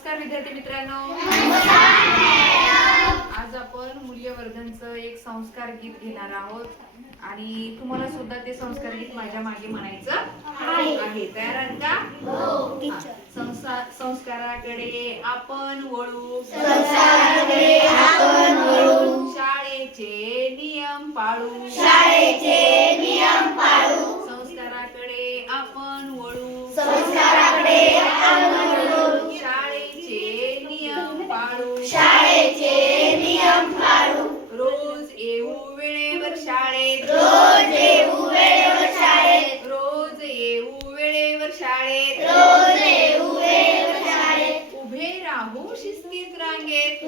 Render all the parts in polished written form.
नमस्कार विद्यार्थी मित्रांनो, आज आपण मूल्यवर्धनचं एक संस्कार गीत घेणार आहोत आणि तुम्हाला सुद्धा ते संस्कार गीत माझ्या मागे म्हणायचं आहे. तयार आहात का? संस्काराकडे आपण वळू, शाळेचे नियम पाळू, संस्काराकडे आपण वळू, शाळेचे नियम पाळू, रोज येऊ वेळेवर शाळेत, उभे राहू शिस्तीत रांगेत,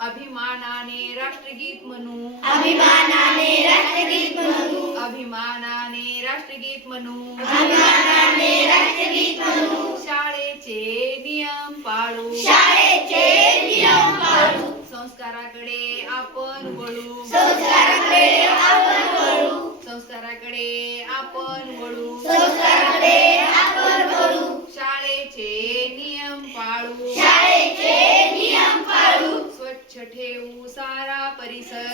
अभिमानाने राष्ट्रगीत म्हणू, शाळेचे नियम पाळू, संस्काराकडे आपण वळू, शाळेचे नियम पाळू, स्वच्छ ठेवू सारा परिसर,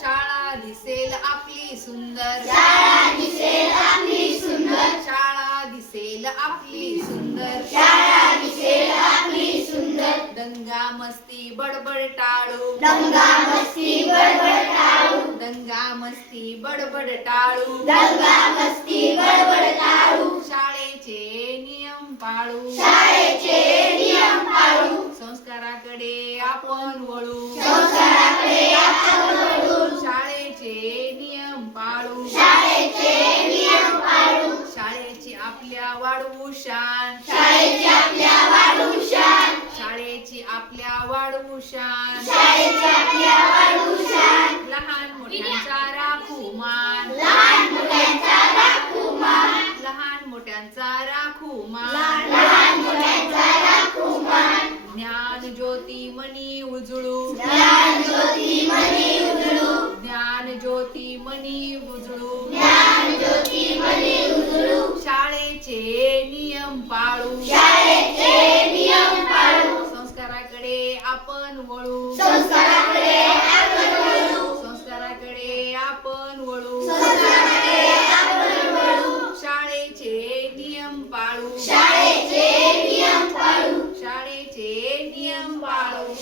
शाळा दिसेल आपली सुंदर, दंगा मस्ती बडबड टाळू, शाळेचे नियम पाळू, संस्काराकडे आपण वळू, शाळेचे नियम पाळू, शाळेची आपल्या वाढवू शान, लहान मोठ्यांचा राखू मान, ज्ञान ज्योती मनी उजळू, शाळेचे नियम पाळू, संस्काराकडे आपण वळू, शाळेचे नियम पाळू,